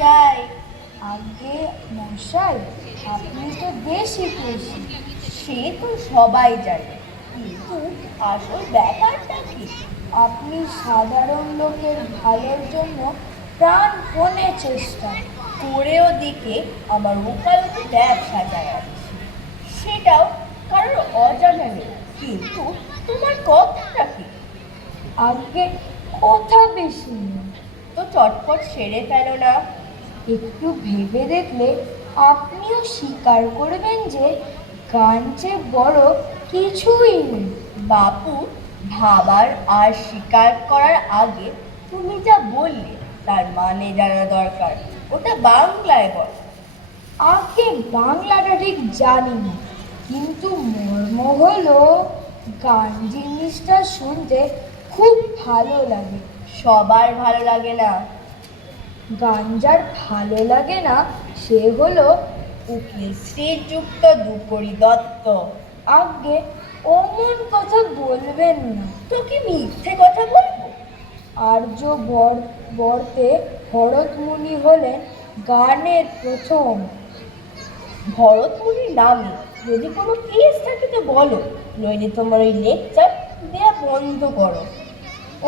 চাই? আগে মশাই, আপনি তো বেশি খুশি। সে তো সবাই জানে, কিন্তু আসল ব্যাপারটা কি? আপনি সাধারণ লোকের ভালোর জন্য প্রাণপণে চেষ্টা করেও দিকে আমার ওকালতি ব্যবসা চালাচ্ছি, সেটাও কারোর অজানা নেই। কিন্তু তোমার কথাটা কি? আগে কথা বেশি নেই। তো চটপট সেরে ফেলো না। একটু ভেবে দেখলে আপনিও স্বীকার করবেন যে গান যে বড় কিছুই নেই। বাপু, ভাবার আর স্বীকার করার আগে তুমি যা বললে তার মানে জানা দরকার। ওটা বাংলায় বল। আগে বাংলাটা ঠিক জানি না, কিন্তু মর্ম হলো গান জিনিসটা শুনতে খুব ভালো লাগে। সবার ভালো লাগে না। গান যার ভালো লাগে না সে হলো উকিল শ্রীযুক্ত দুপরি দত্ত। আগে অমন কথা বলবেন না। তো কি মিথ্যে কথা বলবো? আর্য বর্তে ভরতমুনি হলেন গানের প্রথম। ভরতমুনির নামে যদি কোনো কেস থাকে তো বলো, নইলে তোমার ওই লেকচার দেয়া বন্ধ করো।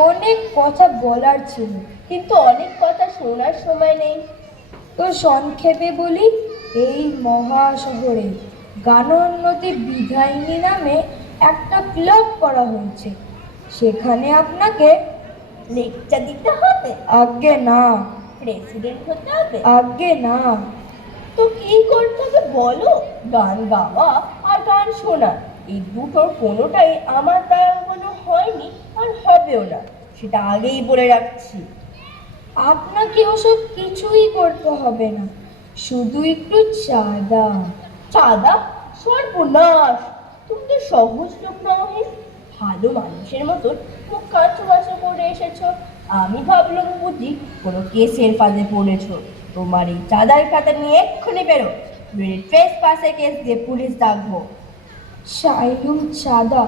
অনেক কথা বলার ছিল, কিন্তু অনেক কথা শোনার সময় নেই। তো সংক্ষেপে বলি, এই মহা শহরে গানোন্নতি বিধায়িনী নামে একটা ক্লাব করা হয়েছে। সেখানে আপনাকে লেকচার দিতে হবে? আজ্ঞে না। প্রেসিডেন্ট হতে হবে? আজ্ঞে না। তো কি করতে হবে বলো? গান গাওয়া আর গান শোনা, এই দুটোর কোনোটাই আমার দ্বারা কোনো হয়নি আর হবেও না, সেটা আগেই বলে রাখছি। আপনাকে ওসব কিছুই করতে হবে না, শুধু একটু চাঁদা। চাঁদা? সর্বনাশ! তুমি তো সহজ লোক নহে, ভালো মানুষের মতন মুখ কাঁচু কাঁচু করে এসেছো। আমি ভাবলাম বুঝি কোনো কেসের ফাঁদে পড়েছো। তোমার এই চাঁদার খাতা নিয়ে এক্ষুনি বেরো, ট্রেস পাসে কেস দিয়ে পুলিশ ডাকবো। চাইলুম চাঁদা,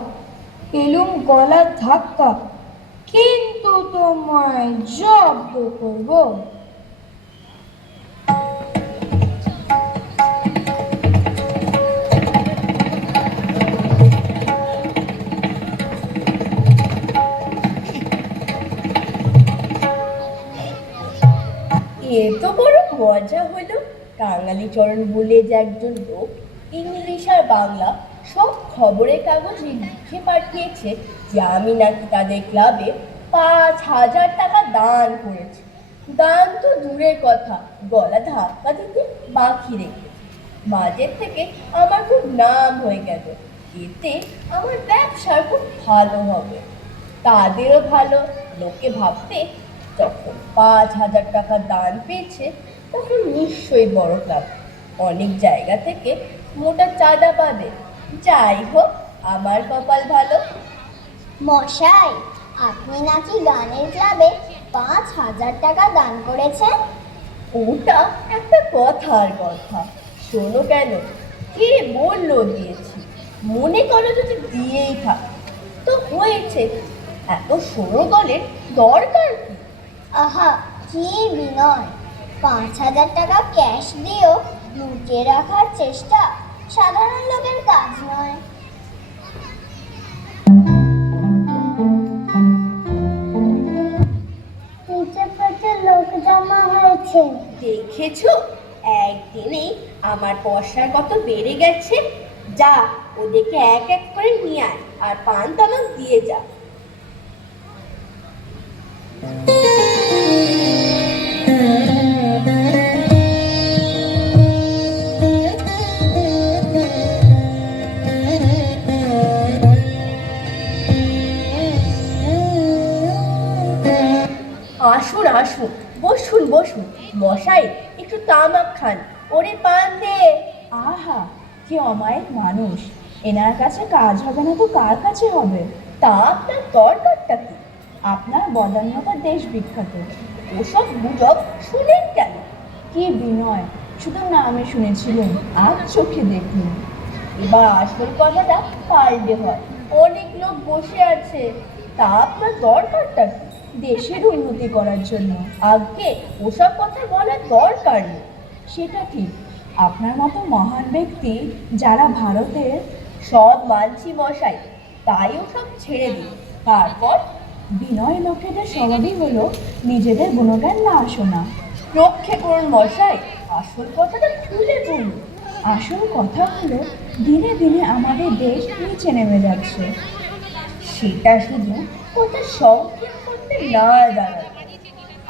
পেলুম গলার ধাক্কা, কিন্তু তোমায় জব্দ করব। এ তো বড় মজা হলো। কাঙালিচরণ বলে যে একজন লোক ইংলিশ আর বাংলা সব খবরের কাগজে লিখে পাঠিয়েছে যে আমি নাকি তাদের ক্লাবে 5,000 টাকা দান করেছি। দান তো দূরের কথা, গলা ধাক্কা দিতে বাকি রেখেছি। মাঝের থেকে আমার খুব নাম হয়ে গেল, এতে আমার ব্যবসার খুব ভালো হবে। তাদেরও ভালো, লোকে ভাবতে যখন 5,000 টাকা দান পেয়েছে তখন নিশ্চয়ই বড় ক্লাব, অনেক জায়গা থেকে মোটা চাঁদা পাবে। যাই হোক, আমার কপাল ভালো। মশাই, আপনি নাকি গানের ক্লাবে 5,000 টাকা দান করেছেন? ওটা একটা কথার কথা। শোনো কেন, কে বললো দিয়েছি? মনে করো যদি দিয়েই থাক তো হয়েছে, এত সরো দলের দরকার কি? আহা, কি বিনয়! 5,000 টাকা ক্যাশ দিয়েও লুকিয়ে রাখার চেষ্টা সাধারণ লোকের কাজ নয়। লোক জমা হয়েছে। দেখেছো, একদিনেই আমার পয়সা কত বেড়ে গেছে। যা, ওদেরকে এক এক করে নিয়ে আয় আর পান তামাক দিয়ে যা। আসুন আসুন, বসুন বসুন। মশাই, একটু তামাক খান। ওরে পান দে। আহা, কি অমায়িক মানুষ! এনার কাছে কাজ হবে না তো কার কাছে হবে? তা আপনার দরকারটা কি? আপনার বদান্যতা দেশ বিখ্যাত। ওসব গুজব শুনেন কেন? কি বিনয়! শুধু নামে শুনেছিলেন, আজ চোখে দেখলেন। এবার আসল কথাটা পাল্টে হয়। অনেক লোক বসে আছে, তা আপনার দরকারটা কি? দেশের উন্নতি করার জন্য। আগে ওসব কথা বলার দরকার নেই। সেটা ঠিক। আপনার মতো মহান ব্যক্তি যারা ভারতের সব মানছি মশাই, তাই ওসব ছেড়ে দিন। তারপর বিনয় লোকেদের স্বভাবই হলো নিজেদের গুণগান না শোনা। রক্ষে করুন মশাই, আসল কথাটা খুলে বলুন। আসল কথা হলো দিনে দিনে আমাদের দেশ নিচে নেমে যাচ্ছে। সেটা শুধু কথা সংক্ষেপ করতে না দাঁড়ায়।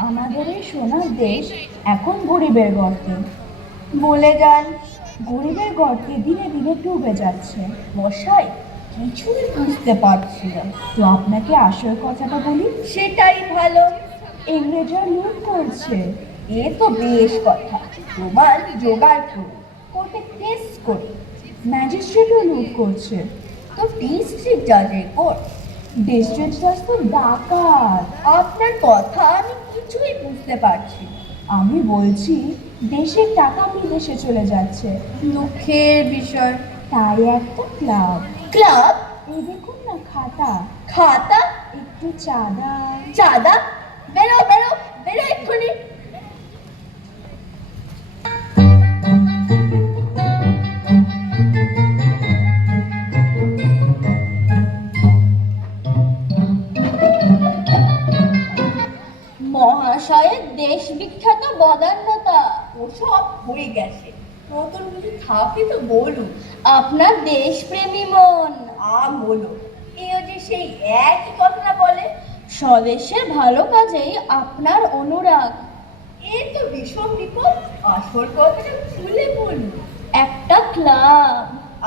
আমাদের এই সোনার দেশ এখন গরিবের গর্তে। বলে যান গরিবের গর্তে দিনে দিনে ডুবে যাচ্ছে। মশাই, কিছুই বুঝতে পারছি না। তো আপনাকে আসল কথাটা বলি, সেটাই ভালো। ইংরেজরা লুট করছে। এ তো বেশ কথা, প্রমাণ জোগাড় করুন, কোর্টে কেস করি। ম্যাজিস্ট্রেটও লুট করছে। তো ডিস্ট্রিক্ট জাজের কোর্ট। ডিস্ট্রিক্ট জাজ তো ডাকাত। আপনার কথা আমি কিছুই বুঝতে পারছি না। আমি বলছি দেশের টাকা বিদেশে চলে যাচ্ছে। দুঃখের বিষয়। তাই একটা ক্লাব। ক্লাব? এই দেখুন না খাতা, খাতা? একটু চাঁদা। চাঁদা? বেরো বেরো বেরো এক্ষুনি। মহাশয়ের দেশ বিখ্যাত বদান্যতা। ওসব হয়ে গেছে, নতুন কিছু থাকে তো বলুন। আপনার দেশপ্রেমী মন। বলো, এও যে সেই একই কথা বলে। স্বদেশের ভালো কাজেই আপনার অনুরাগ। এ তো বিষম বিপদ, আসল কথাটা খুলে বলুন। একটা ক্লাব।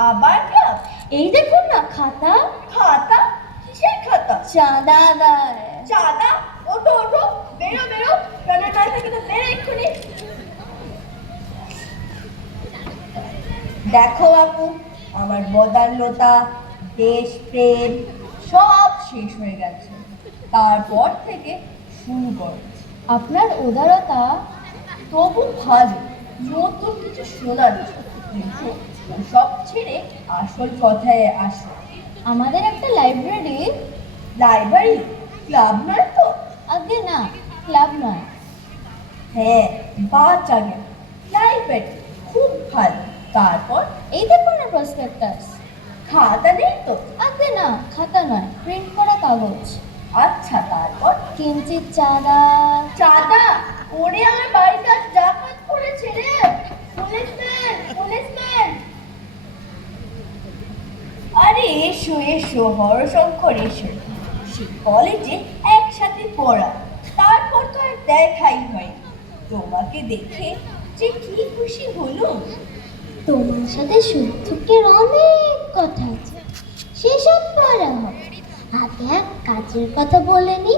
আবার ক্লাব? এই দেখুন না খাতা। খাতা? কিসের খাতা? চাঁদা আদায়। চাঁদা? ওঠো ওঠো, বেরো বেরো, কানের কাছ থেকে তো বেরো এক্ষুনি। দেখো বাপু, আমার বদান্যতা, দেশপ্রেম সব শেষ হয়ে গেছে। তারপর থেকে শুরু করো। আপনার উদারতা। তবু ভালো, নতুন কিছু শোনাচ্ছ, কিন্তু সব ছেড়ে আসল কথায় আসো। আমাদের একটা লাইব্রেরি। লাইব্রেরি? ক্লাব নয় তো? আগে না, ক্লাব নয়। হ্যাঁ, বাচ্চা গেল। লাইব্রেরি খুব ভালো। তারপর? এই দেখুন না প্রসপেক্টাস। খাতা নেই তো? আগে না, খাতা নয়, প্রিন্ট করা কাগজ। আচ্ছা, তারপর? কিঞ্চিত চাঁদা। চাঁদা? ওরে আমার বাড়িতে আজ ডাকাত করেছে রে। Policeman, policeman! আরে এসো এসো হরশঙ্কর, এসো। সে কলেজে একসাথে পড়া, তারপর তো আর দেখাই হয়। তোমাকে দেখে যে কি খুশি হলো। তোমার সাথে সুখ দুঃখের অনেক কথা আছে, সেসব পরে হবে। আগে এক কাজের কথা বলে নি।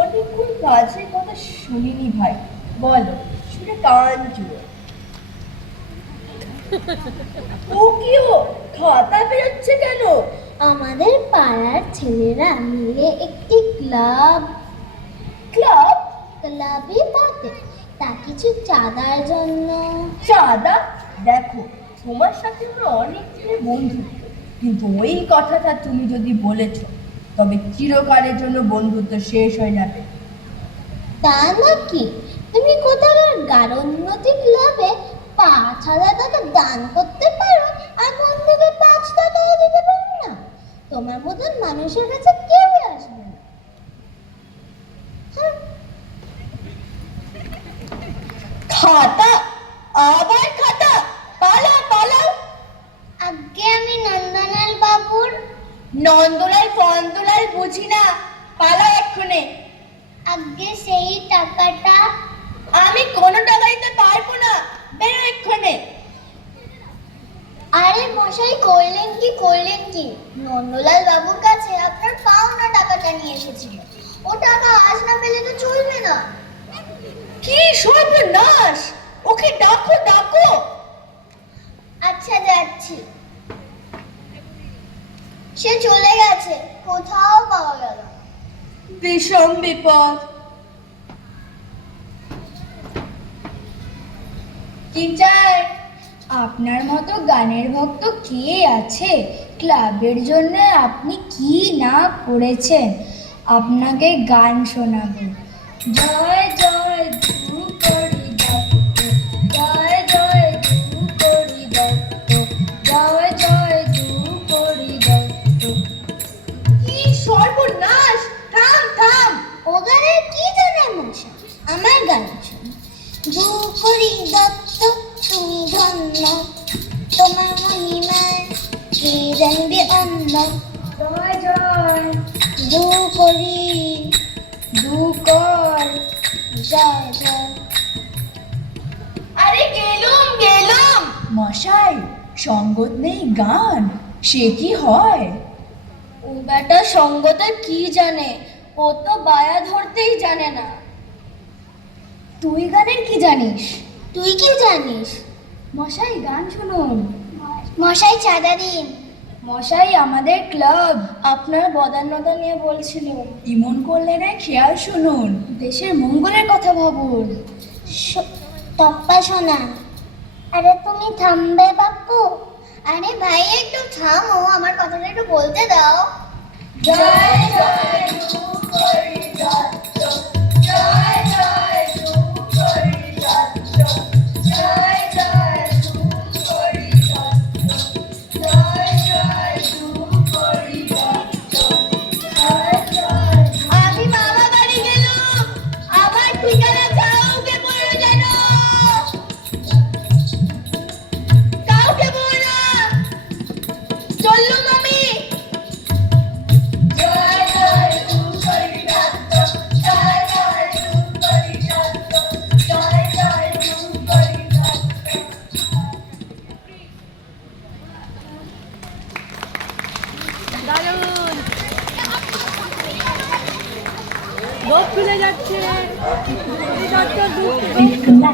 অনেকক্ষণ কাজের কথা শুনিনি ভাই, বলো, শুনে কান জুড়ে। ও কি, ও খাতা বেরোচ্ছে কেন? আমাদের পাড়ার ছেলেরা মিলে একটি ক্লাব। ক্লাব? ক্লাবই বটে, তা কিছু চাঁদার জন্য। চাঁদা? দেখো, তোমার সাথে আমার অনেক দিনের বন্ধুত্ব, কিন্তু ওই কথাটা তুমি যদি বলেছো, তবে চিরকালের জন্য বন্ধুত্ব শেষ হয়ে যাবে। তা নাকি? তুমি কোথাকার গারোন্নতি ক্লাবে 5,000 টাকা দান করতে পারো, আর বন্ধুকে 5 টাকাও দিতে পারো না? তোমার মতন মানুষের কাছে কেউ আসবে না। হ্যাঁ। খাতা? আবার খাতা? পালাও পালাও। আগে আমি নন্দলাল বাবুর। নন্দলাল ফন্দলাল বুঝি না, পালাও এক্ষুনি। আগে সেই টাকাটা। আমি কোনো টাকা দিতে পারবো না, বেরো এক্ষুনি। আরে মশাই, করলেন কি? নন্দলাল বাবুর কাছে আপনার পাওনা টাকাটা নিয়ে এসেছিল। ও টাকা আজ না পেলে তো চলবে না। কি সর্বনাশ! ওকে ডাকো ডাকো। আচ্ছা, যাচ্ছি। সে চলে গেছে, কোথাও পাওয়া গেল না। বিষম বিপদ। কি চাই? আপনার মতো গানের ভক্ত কে আছে? ক্লাবের জন্য আপনি কি না করেছেন। আপনাকে গান শোনাবো। জয় জয় ধ্রুপদী দত্ত, জয় জয় ধ্রুপদী দত্ত, জয় জয় ধ্রুপদী দত্ত। কি সর্বনাশ! থাম থাম! ও গানের কি জানে মশাই? আমার গান শুনি। ধ্রুপদী দত্ত তুমি ধন্য, তোমার মহিমায় কে জানবে অন্য। জয় জয় ধ্রুপদী ধুকর, জয় জয়। আরে গেলুম গেলুম! মশাই, সঙ্গত নেই গান, সে কি হয়? ও বেটা সঙ্গতে কি জানে, ও তো বায়া ধরতেই জানে না। তুই গানের কি জানিস? তুই কি জানিস? মশাই গান শুনুন। মশাই চাঁদা দিন। মশাই আমাদের ক্লাব আপনার বদান্যতা নিয়ে বলছিল। ইমন কল্যাণের খেয়াল শুনুন। দেশের মঙ্গলের কথা ভাবুন। টপ্পা শোনা। আরে তুমি থামবে বাপু? আরে ভাই একটু থামো, আমার কথাটা একটু বলতে দাও। জয় জয় ধ্রুপদী দত্ত, জয় জয় ধ্রুপদী দত্ত, জয় জয় ধ্রুপদী দত্ত, জয় জয় ধ্রুপদী দত্ত, জয় জয়। আমি মামা বাড়ি গেলাম, আমার ঠিকানা কাউকে বলো যেন, কাউকে বলো না। চললুম আমি। জয় জয় ধ্রুপদী দত্ত, জয় জয় ধ্রুপদী দত্ত, জয় জয় ধ্রুপদী দত্ত। দারুণ! লোক খুলে যাচ্ছে।